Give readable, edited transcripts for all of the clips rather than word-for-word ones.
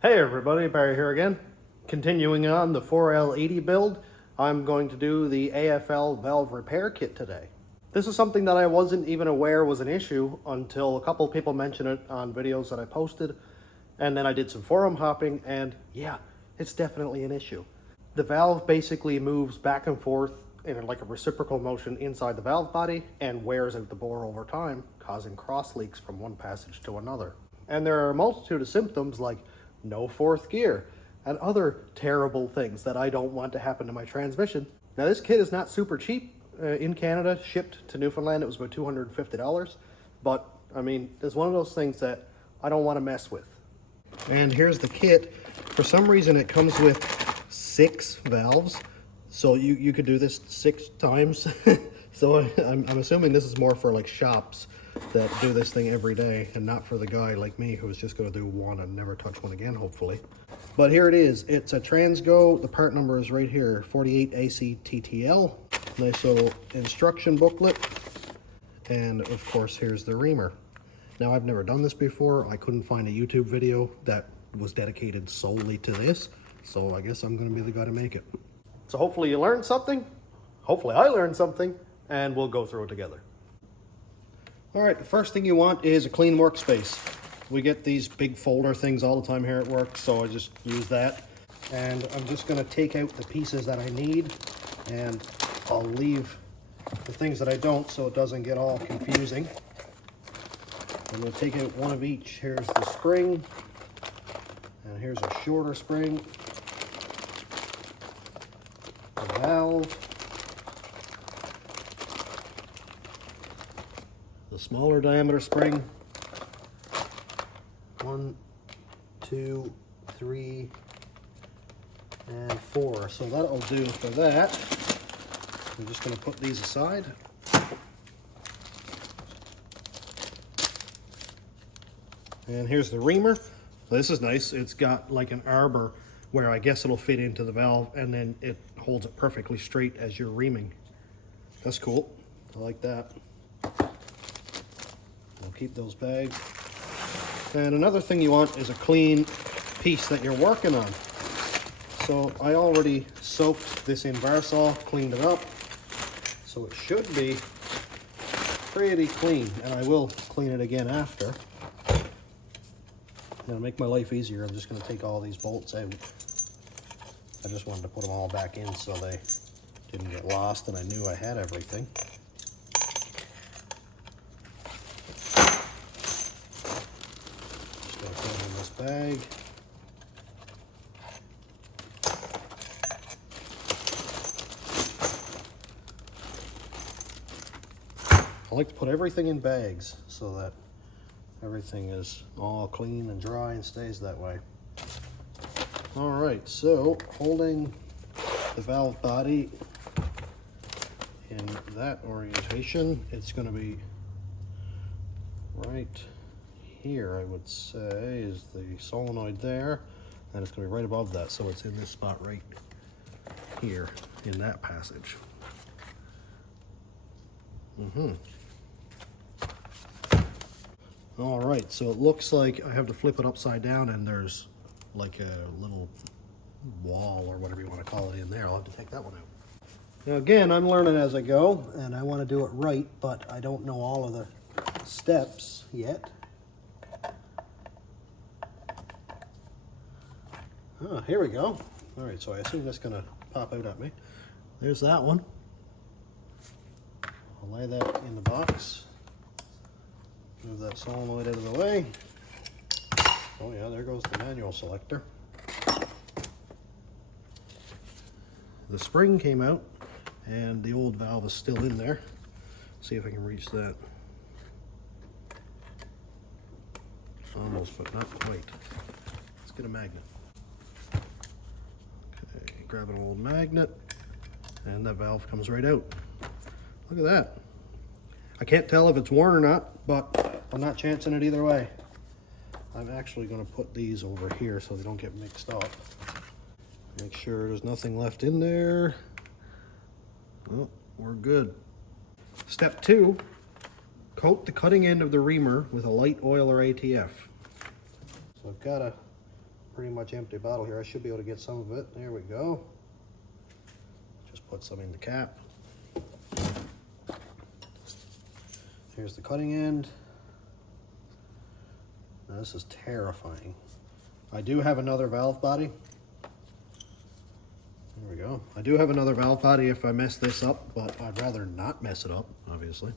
Hey everybody, Barry here again. Continuing on the 4L80 build, I'm going to do the AFL valve repair kit today. This is something that I wasn't even aware was an issue until a couple people mentioned it on videos that I posted, and then I did some forum hopping, and yeah, it's definitely an issue. The valve basically moves back and forth in like a reciprocal motion inside the valve body and wears out the bore over time, causing cross leaks from one passage to another. And there are a multitude of symptoms like no fourth gear and other terrible things that I don't want to happen to my transmission. Now this kit is not super cheap. In Canada, shipped to Newfoundland, it was about $250. But I mean, it's one of those things that I don't want to mess with. And here's the kit. For some reason it comes with 6 valves. So you could do this 6 times. So I'm assuming this is more for like shops that do this thing every day and not for the guy like me who's just going to do one and never touch one again, hopefully. But here it is. It's a TransGo. The part number is right here, 48ACTTL. Nice little instruction booklet. And of course, here's the reamer. Now, I've never done this before. I couldn't find a YouTube video that was dedicated solely to this. So I guess I'm going to be the guy to make it. So hopefully you learned something. Hopefully I learned something. And we'll go through it together. All right, the first thing you want is a clean workspace. We get these big folder things all the time here at work, so I just use that. And I'm just gonna take out the pieces that I need, and I'll leave the things that I don't so it doesn't get all confusing. I'm gonna take out one of each. Here's the spring, and here's a shorter spring, the valve, the smaller diameter spring. 1, 2, 3, and 4. So that'll do for that. I'm just going to put these aside. And here's the reamer. This is nice. It's got like an arbor where I guess it'll fit into the valve, and then it holds it perfectly straight as you're reaming. That's cool. I like that. I'll keep those bags. And another thing you want is a clean piece that you're working on. So I already soaked this in Varsol, cleaned it up. So it should be pretty clean, and I will clean it again after. Now to make my life easier, I'm just going to take all these bolts out. I just wanted to put them all back in so they didn't get lost and I knew I had everything. Bag. I like to put everything in bags so that everything is all clean and dry and stays that way. All right, so holding the valve body in that orientation, it's going to be right here, I would say, is the solenoid there, and it's going to be right above that, so it's in this spot right here in that passage. All right, so it looks like I have to flip it upside down, and there's like a little wall or whatever you want to call it in there. I'll have to take that one out. Now again, I'm learning as I go, and I want to do it right, but I don't know all of the steps yet. Oh, here we go. All right, so I assume that's gonna pop out at me. There's that one. I'll lay that in the box. Move that solenoid out of the way. Oh yeah, there goes the manual selector. The spring came out and the old valve is still in there. See if I can reach that. Almost, but not quite. Let's get a magnet. Grab an old magnet, and that valve comes right out. Look at that. I can't tell if it's worn or not, but I'm not chancing it either way. I'm actually going to put these over here so they don't get mixed up. Make sure there's nothing left in there. Well, we're good. Step 2, coat the cutting end of the reamer with a light oil or ATF. So I've got a pretty much empty bottle here. I should be able to get some of it. There we go. Just put some in the cap. Here's the cutting end. Now, this is terrifying. I do have another valve body. There we go. I do have another valve body if I mess this up, but I'd rather not mess it up, obviously.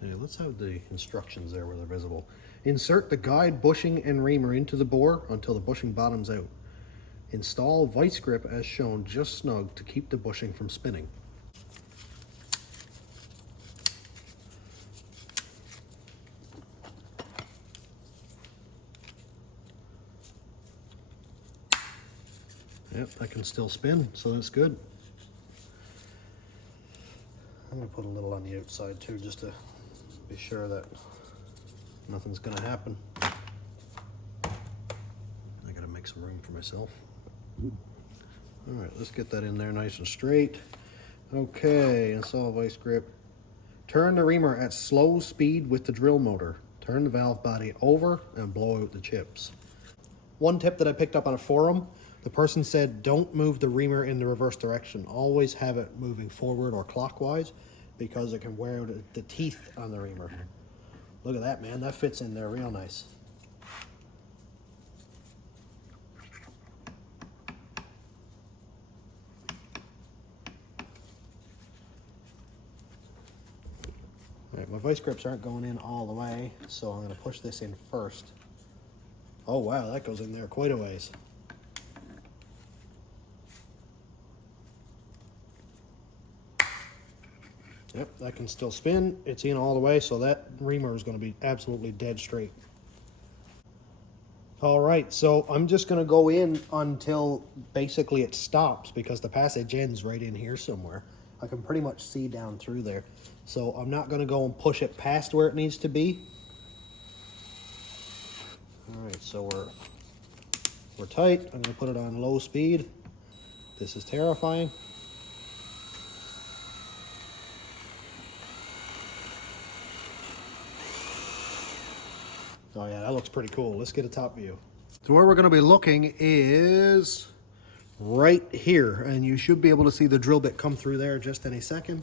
Hey, let's have the instructions there where they're visible. Insert the guide bushing and reamer into the bore until the bushing bottoms out. Install vice grip as shown just snug to keep the bushing from spinning. Yep, I can still spin, so that's good. I'm gonna put a little on the outside too, just to be sure that nothing's gonna happen. I gotta make some room for myself. All right, let's get that in there nice and straight. Okay, install vice grip. Turn the reamer at slow speed with the drill motor. Turn the valve body over and blow out the chips. One tip that I picked up on a forum, the person said don't move the reamer in the reverse direction. Always have it moving forward or clockwise because it can wear out the teeth on the reamer. Look at that, man. That fits in there real nice. All right, my vice grips aren't going in all the way, so I'm going to push this in first. Oh wow, that goes in there quite a ways. Yep, that can still spin. It's in all the way, so that reamer is going to be absolutely dead straight. All right, so I'm just going to go in until basically it stops because the passage ends right in here somewhere. I can pretty much see down through there. So I'm not going to go and push it past where it needs to be. All right, so we're tight. I'm going to put it on low speed. This is terrifying. Oh yeah, that looks pretty cool. Let's get a top view. So where we're going to be looking is right here, and you should be able to see the drill bit come through there just any second.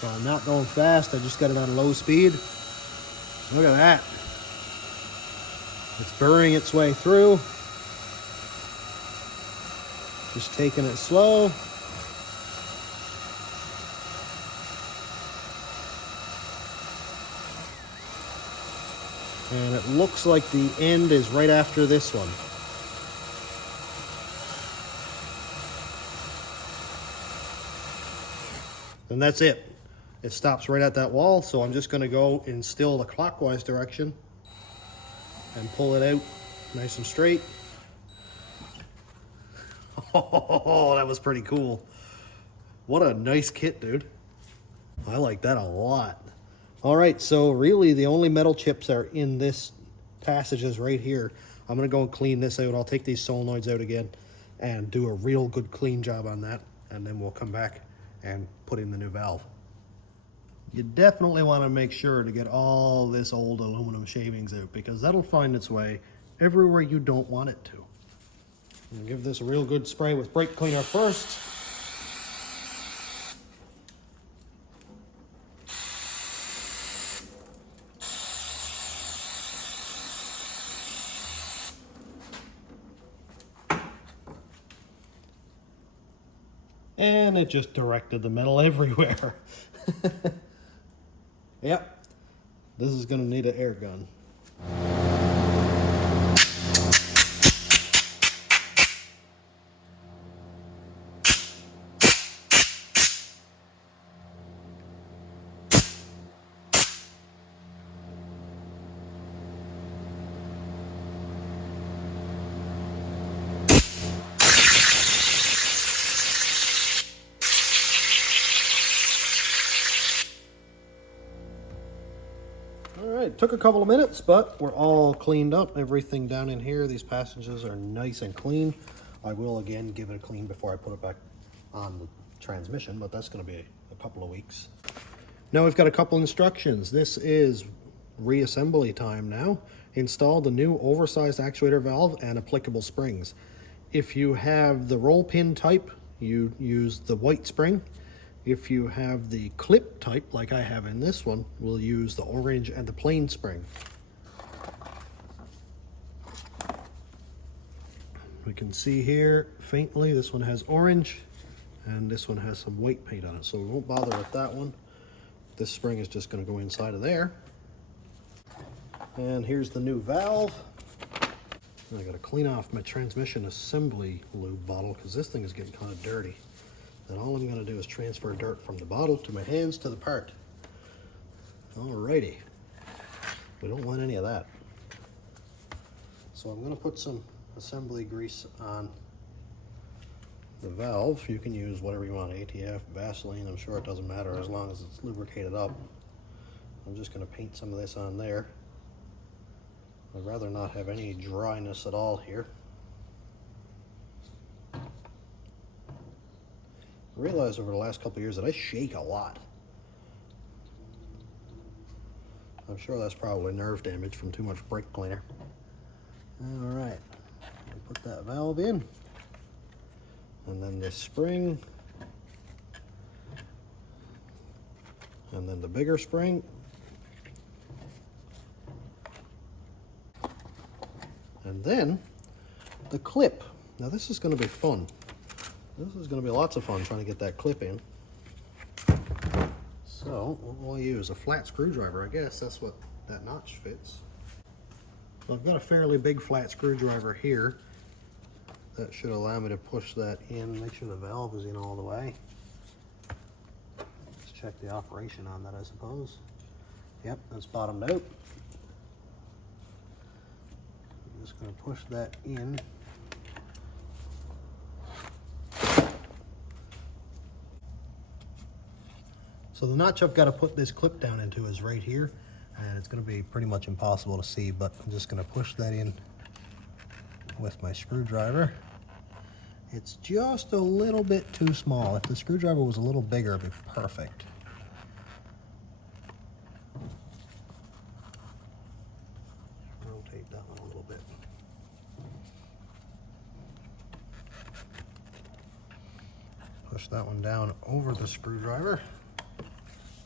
So I'm not going fast. I just got it on low speed. Look at that. It's burrowing its way through. Just taking it slow. And it looks like the end is right after this one. And that's it. It stops right at that wall, so I'm just going to go in still the clockwise direction and pull it out nice and straight. Oh, that was pretty cool. What a nice kit, dude. I like that a lot. All right, so really the only metal chips are in this passages right here. I'm gonna go and clean this out. I'll take these solenoids out again and do a real good clean job on that, and then we'll come back and put in the new valve. You definitely want to make sure to get all this old aluminum shavings out because that'll find its way everywhere you don't want it to. I'm gonna give this a real good spray with brake cleaner first. And it just directed the metal everywhere. Yep, this is gonna need an air gun. All right, took a couple of minutes, but we're all cleaned up. Everything down in here, these passages are nice and clean. I will again give it a clean before I put it back on the transmission, but that's gonna be a couple of weeks. Now we've got a couple instructions. This is reassembly time now. Install the new oversized actuator valve and applicable springs. If you have the roll pin type, you use the white spring. If you have the clip type, like I have in this one, we'll use the orange and the plain spring. We can see here faintly, this one has orange and this one has some white paint on it, so we won't bother with that one. This spring is just going to go inside of there. And here's the new valve. I got to clean off my transmission assembly lube bottle because this thing is getting kind of dirty. And all I'm going to do is transfer dirt from the bottle to my hands to the part. Alrighty. We don't want any of that. So I'm going to put some assembly grease on the valve. You can use whatever you want, ATF, Vaseline, I'm sure it doesn't matter as long as it's lubricated up. I'm just going to paint some of this on there. I'd rather not have any dryness at all here. I realized over the last couple of years that I shake a lot. I'm sure that's probably nerve damage from too much brake cleaner. All right, put that valve in, and then this spring, and then the bigger spring, and then the clip. Now this is going to be fun. This is going to be lots of fun trying to get that clip in. So what we'll use, a flat screwdriver, I guess that's what that notch fits. So I've got a fairly big flat screwdriver here. That should allow me to push that in, make sure the valve is in all the way. Let's check the operation on that, I suppose. Yep, that's bottomed out. I'm just going to push that in. So the notch I've got to put this clip down into is right here, and it's going to be pretty much impossible to see, but I'm just going to push that in with my screwdriver. It's just a little bit too small. If the screwdriver was a little bigger, it'd be perfect. Rotate that one a little bit. Push that one down over the screwdriver.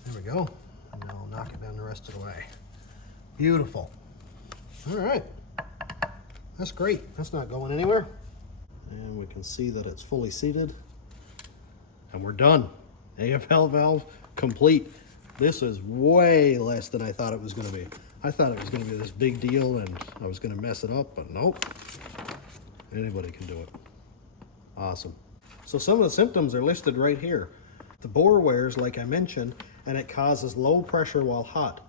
There we go. And now I'll knock it down the rest of the way. Beautiful. All right. That's great. That's not going anywhere. And we can see that it's fully seated. And we're done. AFL valve complete. This is way less than I thought it was going to be. I thought it was going to be this big deal and I was going to mess it up, but nope. Anybody can do it. Awesome. So some of the symptoms are listed right here. The bore wears, like I mentioned, and it causes low pressure while hot.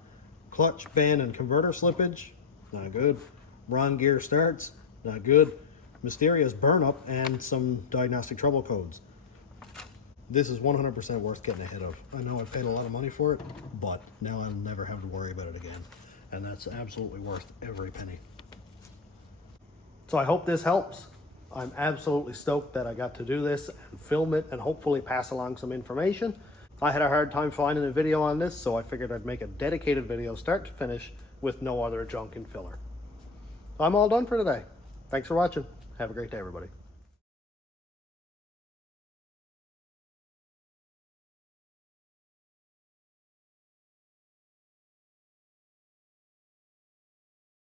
Clutch, band, and converter slippage, not good. Wrong gear starts, not good. Mysterious burn-up and some diagnostic trouble codes. This is 100% worth getting ahead of. I know I paid a lot of money for it, but now I'll never have to worry about it again. And that's absolutely worth every penny. So I hope this helps. I'm absolutely stoked that I got to do this and film it and hopefully pass along some information. I had a hard time finding a video on this, so I figured I'd make a dedicated video start to finish with no other junk and filler. I'm all done for today. Thanks for watching. Have a great day, everybody.